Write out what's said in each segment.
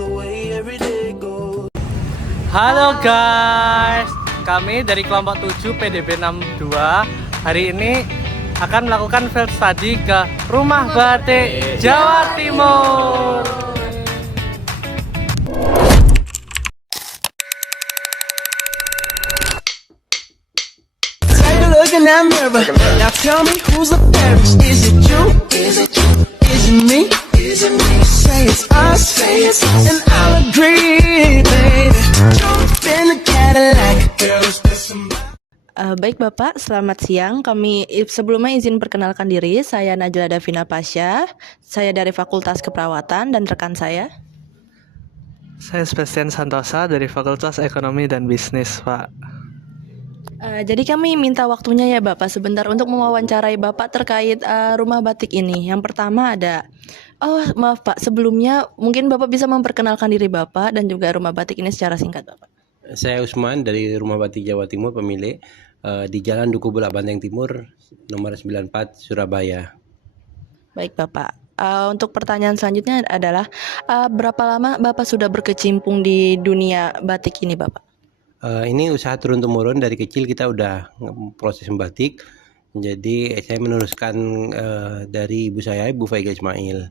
the way every day goes. Halo guys, kami dari kelompok 7 PDB 62 hari ini akan melakukan field study ke Rumah Batik Jawa Timur. Take a look in that mirror. Now tell me who's the fairest? Is it you? Is it you? Is it me? Is it me? Say it's us, and I'll agree, baby. Jump in the Cadillac. Girl, is this somebody? Baik Bapak, selamat siang. Kami sebelumnya izin perkenalkan diri. Saya Najla Davina Pasha. Saya dari Fakultas Keperawatan dan rekan saya. Saya Sebastian Santosa dari Fakultas Ekonomi dan Bisnis, Pak. Jadi kami minta waktunya ya Bapak sebentar untuk mewawancarai Bapak terkait rumah batik ini. Yang pertama ada, maaf Pak, sebelumnya mungkin Bapak bisa memperkenalkan diri Bapak dan juga rumah batik ini secara singkat Bapak. Saya Usman dari Rumah Batik Jawa Timur, pemilik di Jalan Duku Bulak Banteng Timur, nomor 94, Surabaya. Baik Bapak. Untuk pertanyaan selanjutnya adalah berapa lama Bapak sudah berkecimpung di dunia batik ini Bapak? Ini usaha turun-temurun, dari kecil kita udah proses membatik. Jadi saya meneruskan dari ibu saya, Ibu Faiga Ismail.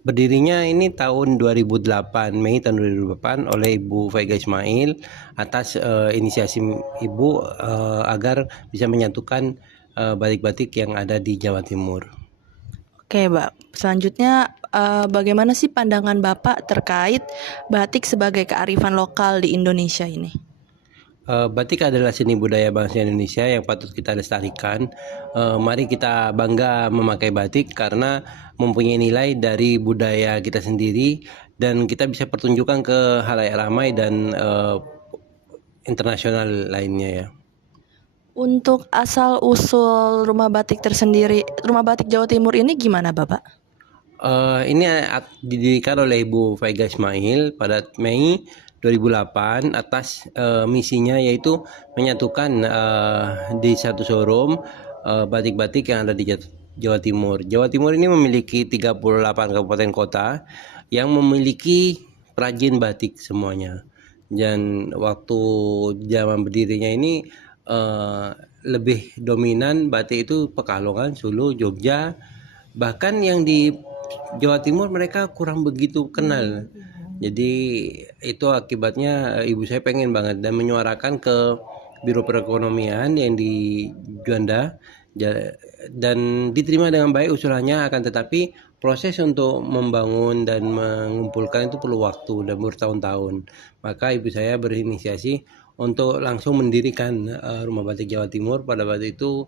Berdirinya ini tahun 2008, Mei tahun 2008 oleh Ibu Faiga Ismail atas inisiasi Ibu agar bisa menyatukan batik-batik yang ada di Jawa Timur. Oke, Mbak. Selanjutnya, bagaimana sih pandangan Bapak terkait batik sebagai kearifan lokal di Indonesia ini? Batik adalah seni budaya bangsa Indonesia yang patut kita lestarikan. Mari kita bangga memakai batik karena mempunyai nilai dari budaya kita sendiri dan kita bisa pertunjukkan ke halayak ramai dan internasional lainnya ya. Untuk asal-usul rumah batik tersendiri, rumah batik Jawa Timur ini gimana, Bapak? Ini didirikan oleh Ibu Faiga Ismail pada Mei 2008 atas misinya yaitu menyatukan di satu showroom batik-batik yang ada di Jawa Timur. Jawa Timur ini memiliki 38 kabupaten kota yang memiliki perajin batik semuanya. Dan waktu zaman berdirinya ini lebih dominan batik itu Pekalongan, Solo, Jogja. Bahkan yang di Jawa Timur mereka kurang begitu kenal. Jadi itu akibatnya ibu saya pengen banget dan menyuarakan ke Biro Perekonomian yang di Juanda dan diterima dengan baik usulannya, akan tetapi proses untuk membangun dan mengumpulkan itu perlu waktu dan bertahun-tahun. Maka ibu saya berinisiasi untuk langsung mendirikan Rumah Batik Jawa Timur. Pada waktu itu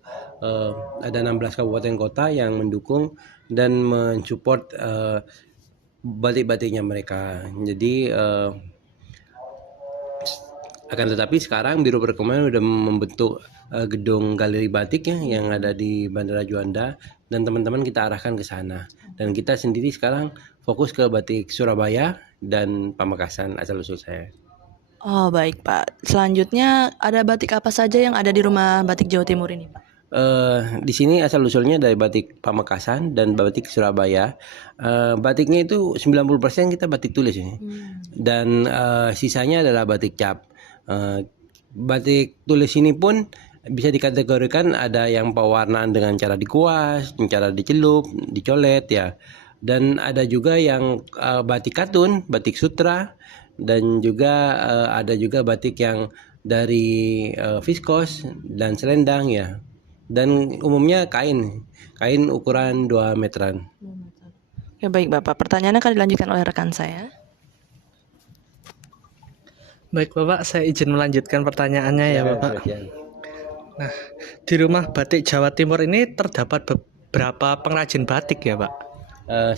ada 16 kabupaten kota yang mendukung dan mensupport batik-batiknya mereka. Jadi akan tetapi sekarang Biro Perekonomian sudah membentuk gedung galeri batik ya yang ada di Bandara Juanda, dan teman-teman kita arahkan ke sana. Dan kita sendiri sekarang fokus ke batik Surabaya dan Pamekasan asal usul saya. Oh, baik, Pak. Selanjutnya, ada batik apa saja yang ada di rumah batik Jawa Timur ini, Pak? Di sini asal usulnya dari batik Pamekasan dan batik Surabaya. Batiknya itu 90% kita batik tulis ini. Dan sisanya adalah batik cap. Batik tulis ini pun bisa dikategorikan ada yang pewarnaan dengan cara dikuas, cara dicelup, dicolet ya. Dan ada juga yang batik katun, batik sutra, dan juga ada juga batik yang dari viskos dan selendang ya. Dan umumnya kain ukuran 2 meteran. Ya, baik Bapak. Pertanyaannya akan dilanjutkan oleh rekan saya. Baik Bapak, saya izin melanjutkan pertanyaannya ya Bapak. Nah, di Rumah Batik Jawa Timur ini terdapat beberapa pengrajin batik ya Pak?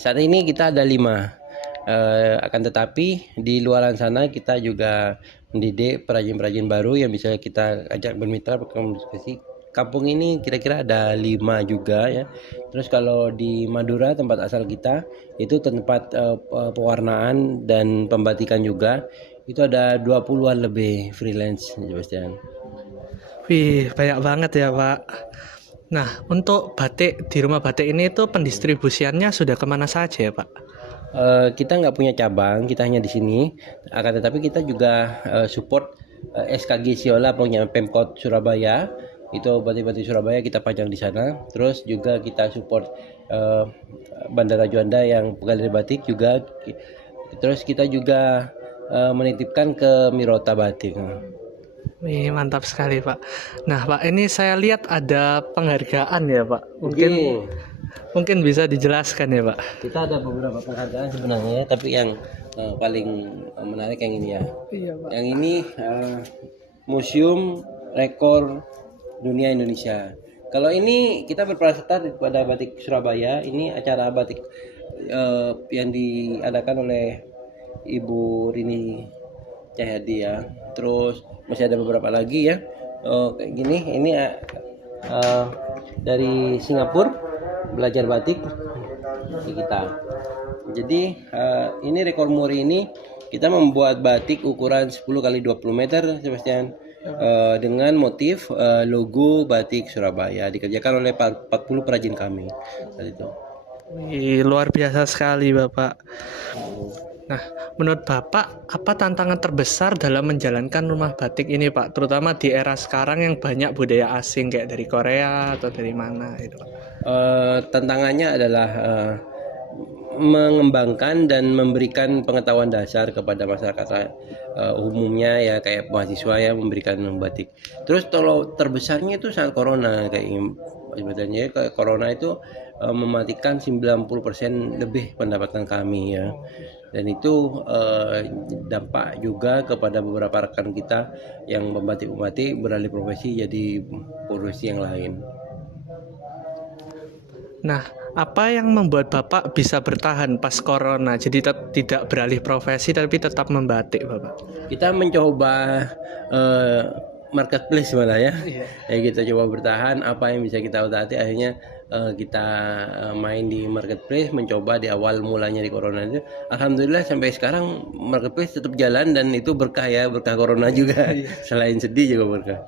Saat ini kita ada 5. Akan tetapi di luaran sana kita juga mendidik perajin-perajin baru yang bisa kita ajak bermitra berkomunikasi. Kampung ini kira-kira ada 5 juga ya. Terus kalau di Madura tempat asal kita itu tempat pewarnaan dan pembatikan juga, itu ada 20-an lebih freelance Sebastian. Wih, banyak banget ya Pak. Nah, untuk batik di Rumah Batik ini itu pendistribusiannya sudah kemana saja ya Pak? Kita nggak punya cabang, kita hanya di sini. Akan tetapi kita juga support SKG Siola punya Pemkot Surabaya. Itu batik-batik Surabaya kita pajang di sana. Terus juga kita support Bandara Juanda yang galeri batik juga. Terus kita juga menitipkan ke Mirota Batik. Wih, mantap sekali Pak. Nah Pak, ini saya lihat ada penghargaan ya Pak. Mungkin bisa dijelaskan ya Pak. Kita ada beberapa penghargaan sebenarnya, tapi yang paling menarik yang ini ya. Iya Pak. Yang ini Museum Rekor Dunia Indonesia. Kalau ini kita berpeserta pada Batik Surabaya. Ini acara batik yang diadakan oleh Ibu Rini Cahyadi ya. Terus masih ada beberapa lagi ya. Kayak gini. Ini dari Singapura belajar batik di kita. Jadi ini rekor muri ini kita membuat batik ukuran 10 kali 20 meter Sebastian. Dengan motif logo batik Surabaya dikerjakan oleh 40 perajin kami saat itu. Wih, luar biasa sekali Bapak. Nah, menurut Bapak, apa tantangan terbesar dalam menjalankan rumah batik ini Pak? Terutama di era sekarang yang banyak budaya asing kayak dari Korea atau dari mana itu Pak? Tantangannya adalah mengembangkan dan memberikan pengetahuan dasar kepada masyarakat umumnya ya, kayak mahasiswa ya, memberikan batik. Terus kalau terbesarnya itu saat corona sebetulnya kayak corona itu mematikan 90% lebih pendapatan kami ya. Dan itu dampak juga kepada beberapa rekan kita yang membatik-membatik beralih profesi jadi profesi yang lain. Nah, apa yang membuat Bapak bisa bertahan pas corona? Jadi tidak beralih profesi tapi tetap membatik Bapak? Kita mencoba marketplace malah ya. Kita coba bertahan, apa yang bisa kita utak-atik, akhirnya kita main di marketplace, mencoba di awal mulanya di corona itu. Alhamdulillah sampai sekarang marketplace tetap jalan dan itu berkah ya, berkah corona juga. Selain sedih juga berkah.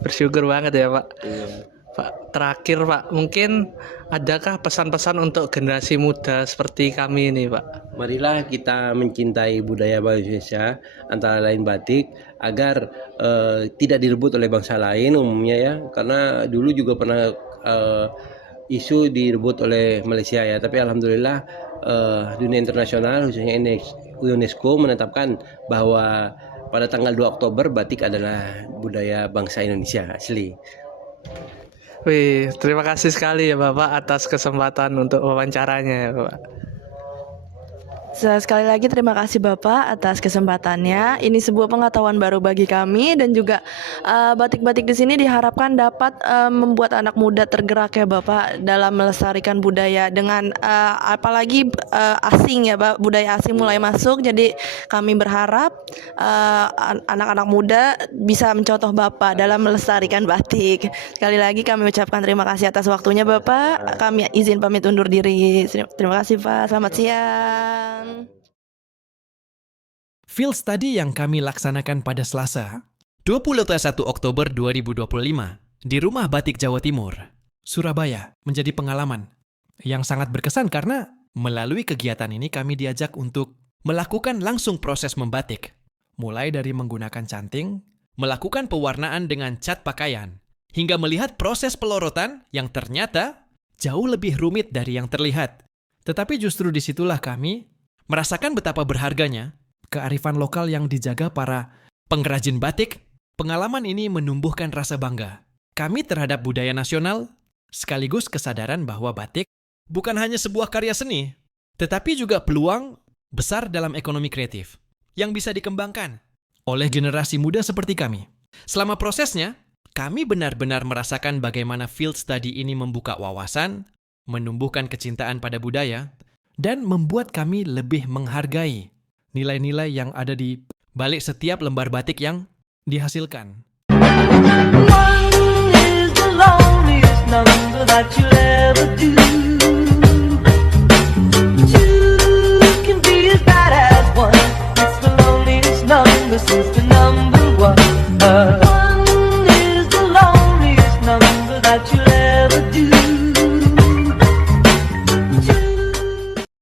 Bersyukur banget ya Pak. Pak, terakhir Pak, mungkin adakah pesan-pesan untuk generasi muda seperti kami ini Pak? Marilah kita mencintai budaya bangsa Indonesia, antara lain batik, agar tidak direbut oleh bangsa lain umumnya ya. Karena dulu juga pernah isu direbut oleh Malaysia ya, tapi alhamdulillah dunia internasional khususnya UNESCO menetapkan bahwa pada tanggal 2 Oktober batik adalah budaya bangsa Indonesia asli. Wih, terima kasih sekali ya Bapak atas kesempatan untuk wawancaranya ya Bapak. Sekali lagi terima kasih Bapak atas kesempatannya. Ini sebuah pengetahuan baru bagi kami dan juga batik-batik di sini diharapkan dapat membuat anak muda tergerak ya Bapak dalam melestarikan budaya dengan apalagi asing ya Pak, budaya asing mulai masuk. Jadi kami berharap anak-anak muda bisa mencontoh Bapak dalam melestarikan batik. Sekali lagi kami ucapkan terima kasih atas waktunya Bapak. Kami izin pamit undur diri. Terima kasih Pak. Selamat siang. Field study yang kami laksanakan pada Selasa, 21 Oktober 2025 di Rumah Batik Jawa Timur, Surabaya, menjadi pengalaman yang sangat berkesan karena melalui kegiatan ini kami diajak untuk melakukan langsung proses membatik, mulai dari menggunakan canting, melakukan pewarnaan dengan cat pakaian, hingga melihat proses pelorotan yang ternyata jauh lebih rumit dari yang terlihat. Tetapi justru disitulah kami merasakan betapa berharganya kearifan lokal yang dijaga para pengrajin batik. Pengalaman ini menumbuhkan rasa bangga kami terhadap budaya nasional, sekaligus kesadaran bahwa batik bukan hanya sebuah karya seni, tetapi juga peluang besar dalam ekonomi kreatif yang bisa dikembangkan oleh generasi muda seperti kami. Selama prosesnya, kami benar-benar merasakan bagaimana field study ini membuka wawasan, menumbuhkan kecintaan pada budaya, dan membuat kami lebih menghargai nilai-nilai yang ada di balik setiap lembar batik yang dihasilkan. One is the loneliest number that you'll ever do.